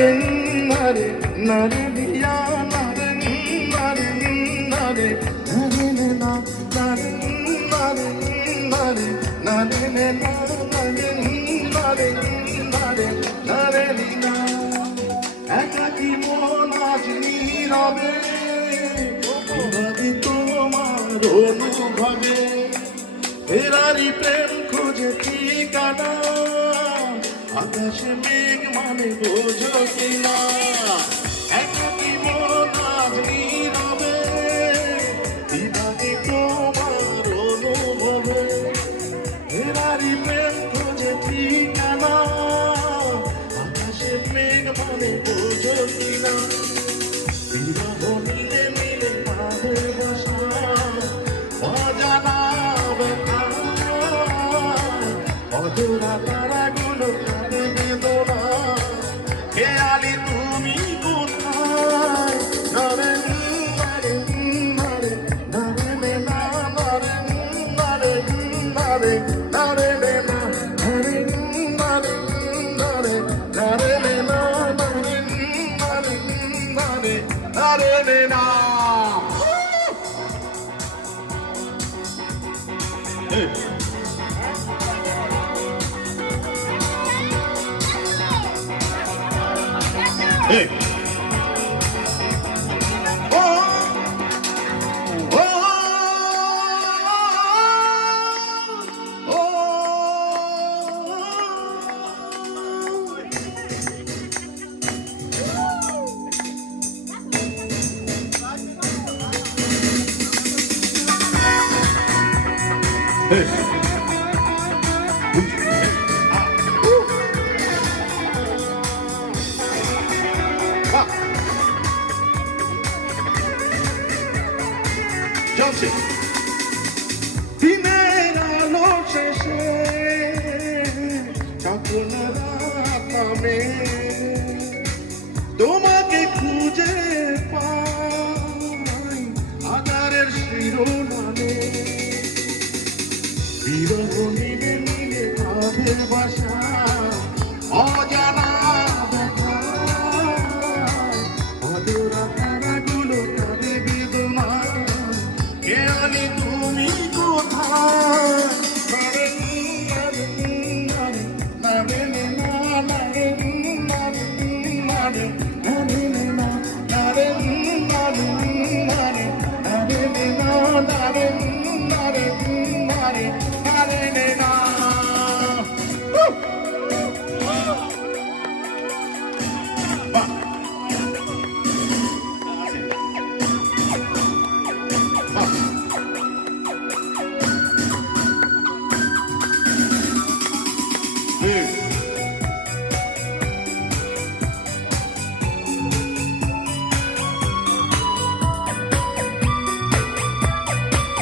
nare nare diya nare nare nare nare na nare nare nare nare na nare nare nare nare na ekaki mon aaj নীরবে বিভাবে তোমার অনুভবে ফেরারি প্রেম খোঁজে ঠিকানা আকাশে মেঘ মানে বোঝো কিনা একাকি মন আজ নীরবে বিভাগে তোমার অনুভবে ফেরারি প্রেম খোঁজে ঠিকানা আকাশে মেঘ মানে বোঝো কিনা বিরহ মিলে মিলে পাবের বাসা অজানা ব্যথা অধুরা তারাগুলো কাঁদে বেদনা খেয়ালি তুমি কোথায় নারে নারে নারে নারে না নারে নারে নারে নারে না নারে নারে নারে নারে না নারে নারে নারে নারে না Hey. Oh, oh, oh, hey. Johnson. দিনের আলো শেষে যখন রাত নামে